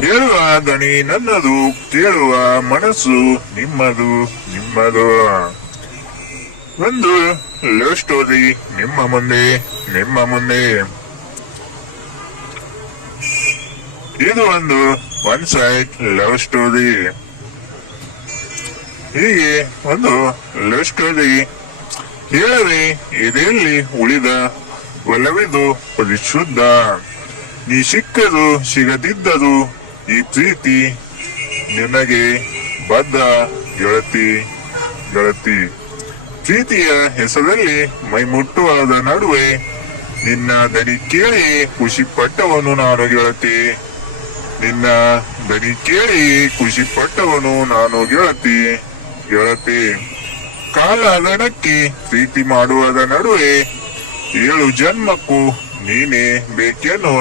ಹೇಳುವ ದನಿ ನನ್ನದು, ಕೇಳುವ ಮನಸ್ಸು ನಿಮ್ಮದು ನಿಮ್ಮದು. ಒಂದು ಲವ್ ಸ್ಟೋರಿ ನಿಮ್ಮ ಮುಂದೆ ನಿಮ್ಮ ಮುಂದೆ. ಇದು ಒಂದು ಒನ್ ಸೈಡ್ ಲವ್ ಸ್ಟೋರಿ. ಹೀಗೆ ಒಂದು ಲವ್ ಸ್ಟೋರಿ ಹೇಳದೆ ಎದೆಯಲ್ಲಿ ಉಳಿದ ಒಲವಿದು ಪರಿಶುದ್ಧ. ನೀ ಸಿಕ್ಕದು ಸಿಗದಿದ್ದರು ಈ ಪ್ರೀತಿ ನಿನಗೆ ಬದ್ಧ ಗೆಳತಿ ಗೆಳತಿ. ಪ್ರೀತಿಯ ಹೆಸರಲ್ಲಿ ಮೈ ಮುಟ್ಟುವಾದ ನಡುವೆ ನಿನ್ನ ದನಿ ಕೇಳಿ ಖುಷಿ ಪಟ್ಟವನು ನಾನು ಗೆಳತಿ. ನಿನ್ನ ದನಿ ಕೇಳಿ ಖುಷಿ ಪಟ್ಟವನು ನಾನು ಗೆಳತಿ ಗೆಳತಿ. ಕಾಲದಡಕ್ಕೆ ಪ್ರೀತಿ ಮಾಡುವುದ ನಡುವೆ 7 ಜನ್ಮಕ್ಕೂ ನೀನೇ ಬೇಕೆನ್ನುವ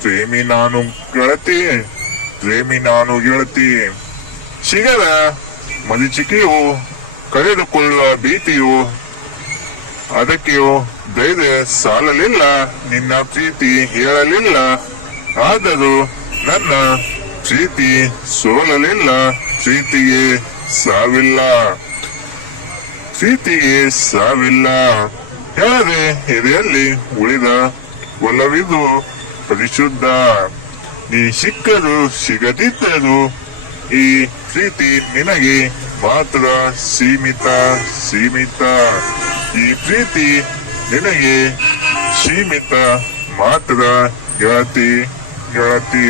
ಪ್ರೇಮಿ ನಾನು ಗೆಳತಿ ಪ್ರೇಮಿ ನಾನು ಗೆಳತಿ. ಸಿಗದ ಮದಿಚಿಕೆಯೋ ಕಳೆದುಕೊಳ್ಳುವ ಭೀತಿಯೋ ಅದಕ್ಕೆಯೋ ಧೈರ್ಯ ಸಾಲಲಿಲ್ಲ, ನಿನ್ನ ಪ್ರೀತಿ ಹೇಳಲಿಲ್ಲ. ಆದರೂ ನನ್ನ ಪ್ರೀತಿ ಸೋಲಲಿಲ್ಲ. ಪ್ರೀತಿಗೆ ಸಾವಿಲ್ಲ ಪ್ರೀತಿಗೆ ಸಾವಿಲ್ಲ. ಹೇಳದೆ ಎದೆಯಲ್ಲಿ ಉಳಿದ ಒಲವಿದು ಪರಿಶುದ್ಧ. ನೀ ಸಿಕ್ಕದು ಸಿಗದಿದ್ದರು ಈ ಪ್ರೀತಿ ನಿನಗೆ ಮಾತ್ರ ಸೀಮಿತ ಸೀಮಿತ. ಈ ಪ್ರೀತಿ ನಿನಗೆ ಸೀಮಿತ ಮಾತ್ರ ಗೆಳತಿ ಗೆಳತಿ.